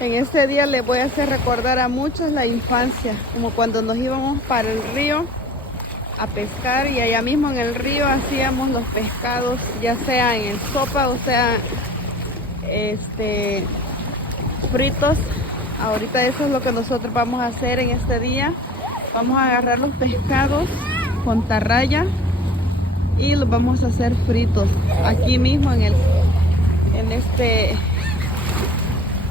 En este día les voy a hacer recordar a muchos la infancia, como cuando nos íbamos para el río a pescar y allá mismo en el río hacíamos los pescados, ya sea en sopa o sea fritos. Ahorita eso es lo que nosotros vamos a hacer en este día. Vamos a agarrar los pescados con tarraya y los vamos a hacer fritos aquí mismo en este